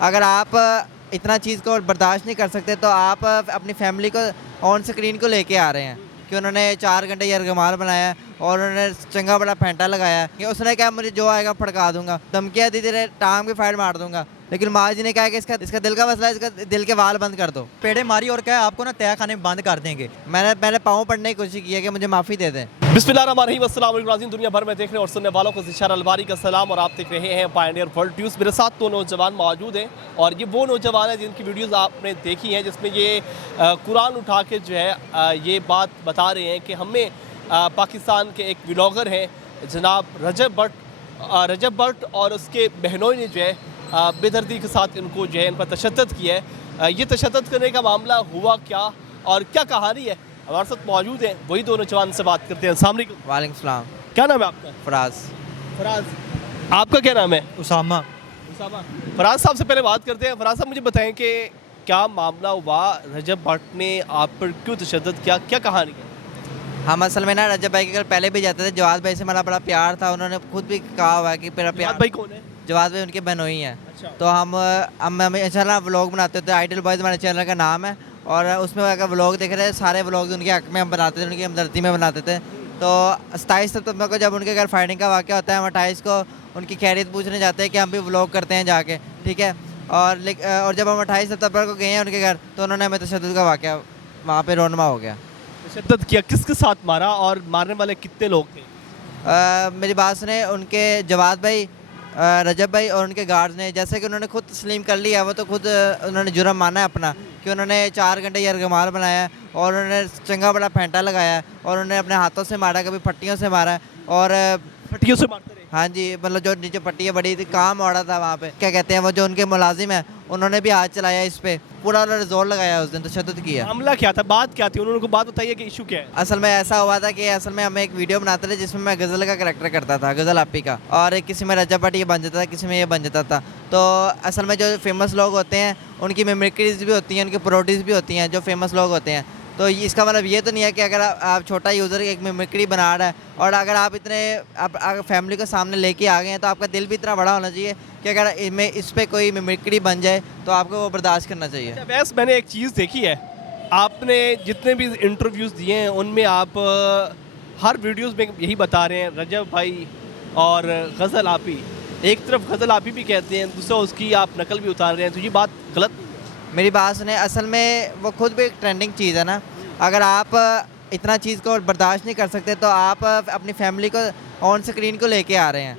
अगर आप इतना चीज़ को बर्दाश्त नहीं कर सकते तो आप अपनी फैमिली को ऑन स्क्रीन को लेके आ रहे हैं कि उन्होंने 4 घंटे यरगमाल बनाया है और उन्होंने चंगा बड़ा फेंटा लगाया है कि उसने कहा मुझे जो आएगा फड़का दूंगा, धमकियाँ दी तेरे टांग की फाइट मार दूंगा। लेकिन माँ जी ने कहा कि इसका दिल का मसला है, इसका दिल के वाल बंद कर दो। पेड़े मारी और क्या है, आपको ना तय खाने में बंद कर देंगे। मैंने पाँव पड़ने की कोशिश की है कि मुझे माफ़ी दे दें। बिस्मिल्लाहिर्रहमानिर्रहीम, अस्सलाम वालेकुम। दुनिया भर में देखने और सुनने वालों को ज़िशार अलबारी का सलाम और आप देख रहे हैं पायनियर वर्ल्ड न्यूज़। मेरे साथ दो नौजवान मौजूद हैं और ये वो नौजवान हैं जिनकी वीडियोस आपने देखी हैं, जिसमें ये कुरान उठा के जो है ये बात बता रहे हैं कि हमें पाकिस्तान के एक व्लॉगर हैं जनाब रजब भट्ट और उसके बहनों ने जो है बेदर्दी के साथ इनको जो है इन पर तशद्दुद किया है। ये तशद्दुद करने का मामला हुआ क्या और क्या कहानी है, हमारे साथ मौजूद हैं वही दो नौजवान से बात करते हैं। अस्सलाम वालेकुम। वालेकुम सलाम। क्या नाम है आपका? फराज। आपका क्या नाम है? उसामा। फराज साहब से पहले बात करते हैं। फराज साहब मुझे बताएं कि क्या मामला हुआ, रजब भट्ट ने आप पर क्यों तशद्दुद किया, क्या कहानी है? हम असल में ना रजब भाई के घर पहले भी जाते थे। जवाद भाई से हमारा बड़ा प्यार था, उन्होंने खुद भी कहा हुआ है कि मेरा प्यार। भाई कौन है? जवाद भाई उनके बहनोई हैं। अच्छा। तो हम इंशाल्लाह व्लॉग बनाते थे। आइडल बॉयज़ हमारे चैनल का नाम है और उसमें अगर व्लॉग देख रहे हैं, सारे व्लॉग उनके हक में हम बनाते थे, उनकी हमदर्दी में बनाते थे। तो 27 सितंबर को जब उनके घर फायरिंग का वाक़या होता है, हम 28 को उनकी खैरियत पूछने जाते हैं कि हम भी व्लॉग करते हैं जाके, ठीक है। और जब हम 28 सितंबर को गए हैं उनके घर तो उन्होंने हमें तशद्दुद का वाक़या वहाँ पर रोनमा हो गया। तशद्दुद किया, किसके साथ मारा और मारने वाले कितने लोग थे? मेरी बात सुने, उनके जवाद भाई, रजब भाई और उनके गार्ड्स ने, जैसे कि उन्होंने खुद तस्लीम कर लिया, वो तो खुद उन्होंने जुर्म माना है अपना कि उन्होंने 4 घंटे यरगमाल बनाया है और उन्होंने चंगा बड़ा फेंटा लगाया है और उन्होंने अपने हाथों से मारा, कभी पट्टियों से मारा है और पट्टियों से मारते रहे? हाँ जी, मतलब जो नीचे पट्टियाँ बड़ी थी, काम हो रहा था वहाँ पे, क्या कहते हैं वो जो उनके मुलाजिम है, उन्होंने भी हाथ चलाया इस पे, पूरा उन्होंने जोर लगाया उस दिन, तशद्दुद किया। मामला क्या था, बात क्या थी, उन्होंने को बात बताइए कि इशू क्या है? असल में ऐसा हुआ था कि असल में हम एक वीडियो बनाते थे जिसमें मैं गज़ल का करैक्टर करता था, गज़ल आपी का, और किसी में रजब भट्ट ये बन जाता था, किसी में ये बन जाता था। तो असल में जो फेमस लोग होते हैं उनकी मिमिक्रीज भी होती हैं, उनकी पैरोडीज भी होती हैं जो फेमस लोग होते हैं। तो इसका मतलब ये तो नहीं है कि अगर आप छोटा यूज़र एक मिमिक्री बना रहा है और अगर आप अगर फैमिली को सामने लेके आ गए हैं तो आपका दिल भी इतना बड़ा होना चाहिए कि अगर इस पर कोई मिमिक्री बन जाए तो आपको वो बर्दाश्त करना चाहिए। अच्छा, वैसे मैंने एक चीज़ देखी है, आपने जितने भी इंटरव्यूज़ दिए हैं उनमें आप हर वीडियोज़ में यही बता रहे हैं रजब भाई और गज़ल आपी, एक तरफ गज़ल आपी भी कहते हैं, दूसरा उसकी आप नकल भी उतार रहे हैं, तो ये बात गलत नहीं है? मेरी बात सुने, असल में वो खुद भी एक ट्रेंडिंग चीज़ है ना। अगर आप इतना चीज़ को बर्दाश्त नहीं कर सकते तो आप अपनी फैमिली को ऑन स्क्रीन को लेके आ रहे हैं।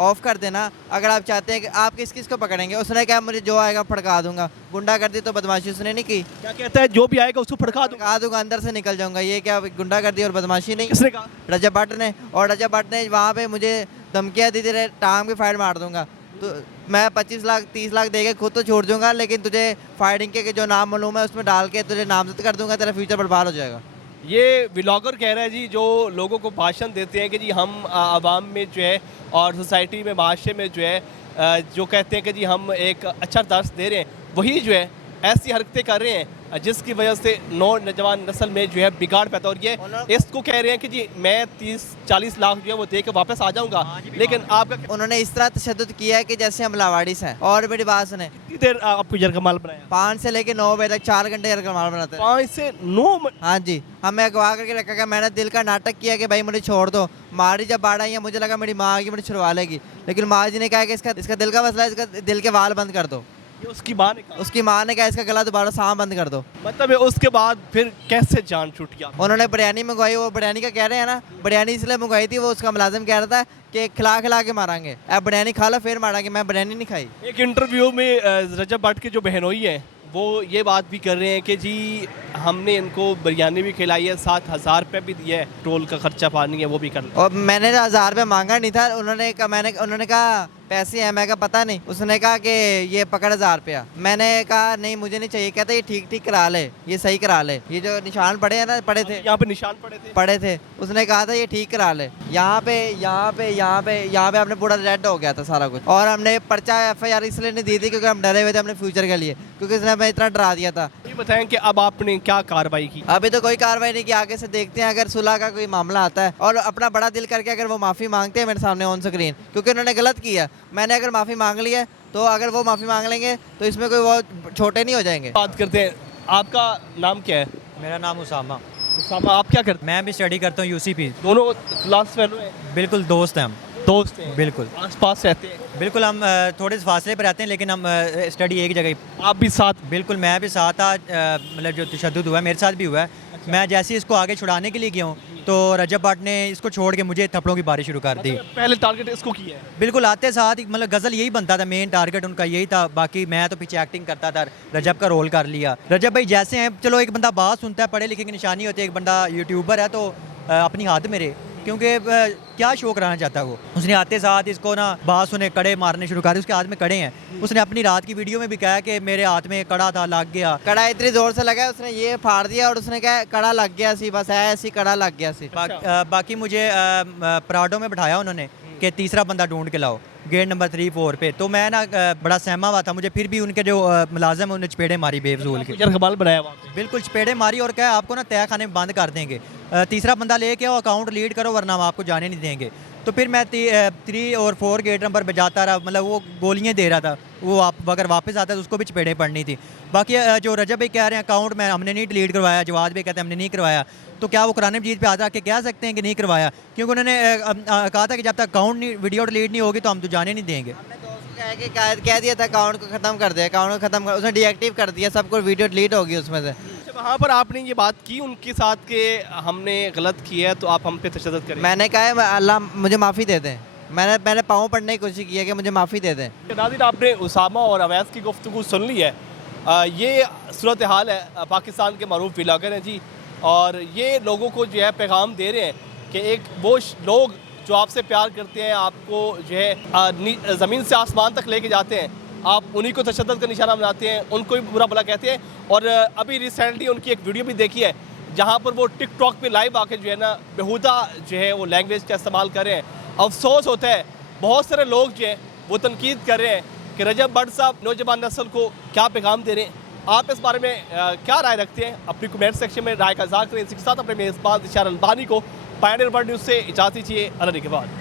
ऑफ कर देना। अगर आप चाहते हैं कि आप किस को पकड़ेंगे, उसने कहा मुझे जो आएगा फड़का दूंगा, गुंडागर्दी तो बदमाशी उसने नहीं की। क्या कहता है, जो भी आएगा उसको फड़का दूंगा, अंदर से निकल जाऊंगा, ये क्या गुंडागर्दी और बदमाशी नहीं? किसने कहा? रजब भट्ट ने। और रजब भट्ट ने वहाँ पे मुझे धमकियाँ दी, तेरे टांग की फाइट मार दूंगा, तो मैं 25 लाख 30 लाख दे के खुद तो छोड़ दूंगा, लेकिन तुझे फायरिंग के जो नाम मालूम है उसमें डाल के तुझे नामजद कर दूंगा, तेरा फ्यूचर बर्बाद हो जाएगा। ये व्लॉगर कह रहा है जी, जो लोगों को भाषण देते हैं कि जी हम आवाम में जो है और सोसाइटी में, माशरे में जो है जो कहते हैं कि जी हम एक अच्छा दर्स दे रहे हैं, वही जो है ऐसी हरकतें कर रहे हैं जिसकी वजह से नौजवान नस्ल में जो है बिगाड़ पैदा हो रही है। इसको कह रहे हैं कि जी मैं 30-40 लाख जो है वो दे के वापस आ जाऊंगा, लेकिन आपका उन्होंने इस तरह तशद्दुद किया है कि जैसे हम लावारिस हैं। और मेरी बात सुने, कितनी देर आपको यरगमाल बनाया? 5 से लेके 9 बजे तक 4 घंटे यरगमाल बनाते हैं। 5 से 9? हाँ जी, हमें अगवा करके रखा गया। मैंने दिल का नाटक किया कि भाई मुझे छोड़ दो। मारी जब बाढ़ आई है, मुझे लगा मेरी माँ आएगी मुझे छुड़वा लेगी, लेकिन माँ जी ने कहा कि इसका दिल का मसला है, इसका दिल के वाल बंद कर दो। ये उसकी माँ ने कहा? उसकी माँ ने कहा इसका गला दोबारा सांप बंद कर दो। मतलब उसके बाद फिर कैसे जान छूट गया? उन्होंने बिरयानी मंगवाई, वो बिरयानी का कह रहे हैं ना, बिरयानी इसलिए मंगवाई थी, वो उसका मुलाजिम कह रहा था कि खिला के मारेंगे, अब बिरयानी खा लो फिर मारेंगे। मैं बिरयानी नहीं खाई। एक इंटरव्यू में रजब भट्ट के जो बहनोई हैं वो ये बात भी कर रहे हैं कि जी हमने इनको बिरयानी भी खिलाई है, 7,000 रुपये भी दिए है, टोल का खर्चा पानी है वो भी कर लो। और मैंने 1,000 रुपये मांगा नहीं था। उन्होंने कहा पैसे हैं, मैं कहा पता नहीं। उसने कहा कि ये पकड़ 1,000 रुपया। मैंने कहा नहीं मुझे नहीं चाहिए। कहता ये ठीक करा ले, ये सही करा ले, ये जो निशान पड़े हैं ना, पड़े थे यहाँ पे निशान पड़े थे। उसने कहा था ये ठीक करा ले। यहाँ पे आपने पूरा रेड हो गया था सारा कुछ। और हमने पर्चा FIR इसलिए नहीं दी थी क्योंकि हम डरे हुए थे अपने फ्यूचर के लिए, क्योंकि उसने हमें इतना डरा दिया था। ये बताएं कि अब आपने क्या कार्रवाई की? अभी तो कोई कार्रवाई नहीं की, आगे से देखते हैं। अगर सुलह का कोई मामला आता है और अपना बड़ा दिल करके अगर वो माफ़ी मांगते हैं मेरे सामने ऑन स्क्रीन, क्योंकि उन्होंने गलत किया, मैंने अगर माफ़ी मांग ली है तो अगर वो माफ़ी मांग लेंगे तो इसमें कोई वो छोटे नहीं हो जाएंगे। बात करते हैं, आपका नाम क्या है? मेरा नाम उसामा। उसामा, आप क्या करते मैं भी स्टडी करता हूँ यूसीपी। हैं? दोनों क्लास फेलो हैं, बिल्कुल दोस्त हैं हम। दोस्त हैं, बिल्कुल आस पास रहते हैं, बिल्कुल हम थोड़े से फासले पर रहते हैं लेकिन हम स्टडी एक जगह ही। आप भी साथ? बिल्कुल मैं भी साथ था। मतलब जो तशद्दुद हुआ है मेरे साथ भी हुआ है। मैं जैसे ही इसको आगे छुड़ाने के लिए गया हूँ तो रजब भट्ट ने इसको छोड़ के मुझे थप्पड़ों की बारिश शुरू कर दी। पहले टारगेट इसको किया है? बिल्कुल आते साथ ही मतलब गज़ल यही बनता था, मेन टारगेट उनका यही था। बाकी मैं तो पीछे एक्टिंग करता था, रजब का रोल कर लिया। रजब भाई जैसे हैं, चलो एक बंदा बात सुनता है, पढ़े लिखे की निशानी होती है, एक बंदा यूट्यूबर है तो अपनी हाथ मेरे, क्योंकि क्या शो कराना चाहता है वो। उसने आते साथ इसको ना बात सुने कड़े मारने शुरू कर दिए। उसके हाथ में कड़े हैं। उसने अपनी रात की वीडियो में भी कहा कि मेरे हाथ में कड़ा था, लग गया। कड़ा इतनी ज़ोर से लगा उसने ये फाड़ दिया और उसने कहा कड़ा लग गया सी, बस ऐसी कड़ा लग गया सी। बाकी मुझे पराडो में बिठाया उन्होंने कि तीसरा बंदा ढूंढ के लाओ गेट नंबर 3-4 पे। तो मैं ना बड़ा सहमा हुआ था। मुझे फिर भी उनके जो मुलाजिम है उन्हें चपेड़े मारी बेफजूल के। कमाल बनाया वहाँ पे। बिल्कुल चपेड़े मारी और कहा आपको ना तय खाने में बंद कर देंगे, तीसरा बंदा लेके आओ, अकाउंट लीड करो वरना हम आपको जाने नहीं देंगे। तो फिर मैं 3 और 4 गेट नंबर पे जाता रहा, मतलब वो गोलियां दे रहा था। वो अगर वापस आता तो उसको भी चपेड़े पड़नी थी। बाकी जो रजब भाई कह रहे हैं अकाउंट में हमने नहीं डिलीट करवाया, जवाद भी कहते हैं हमने नहीं करवाया, तो क्या वो कुरान मजीद पे हाथ रख के कह सकते हैं कि नहीं करवाया? क्योंकि उन्होंने कहा था कि जब तक अकाउंट नहीं वीडियो डिलीट नहीं होगी तो हम तो जाने नहीं देंगे। हमने दोस्त को कह दिया था अकाउंट को ख़त्म कर दे, अकाउंट को ख़त्म कर, उसने डीएक्टिव कर दिया, सब कुछ वीडियो डिलीट होगी उसमें से। वहाँ पर आपने ये बात की उनके साथ कि हमने गलत किया है तो आप हम पे तशद्दुद करें? मैंने कहा है अल्लाह मुझे माफ़ी दे दें। मैंने पाँव पढ़ने की कोशिश की है कि मुझे माफ़ी दे दें। नाज़रीन, आपने उसामा और अवैस की गुफ्तगू सुन ली है। ये सूरत हाल है। पाकिस्तान के मरूफ व्लॉगर हैं जी, और ये लोगों को जो है पैगाम दे रहे हैं कि एक वो लोग जो आपसे प्यार करते हैं, आपको जो है ज़मीन से आसमान तक लेके जाते हैं, आप उन्हीं को तशद्दुद का निशाना बनाते हैं, उनको भी बुरा भला कहते हैं। और अभी रिसेंटली उनकी एक वीडियो भी देखी है जहाँ पर वो टिकटॉक पे लाइव आके जो है ना बेहुदा जो है वो लैंग्वेज का इस्तेमाल कर रहे हैं। अफसोस होता है बहुत सारे लोग जो हैं वो तनकीद कर रहे हैं कि रजब भट्ट साहब नौजवान नस्ल को क्या पैगाम दे रहे हैं। आप इस बारे में क्या राय रखते हैं? अपनी कमेंट सेक्शन में राय का इज़हार करें। इसी के साथ अपने मेज़बान इशार अलबानी को पायनियर वर्ल्ड न्यूज़ से इजाज़त दीजिए। अल्लाह के बाद।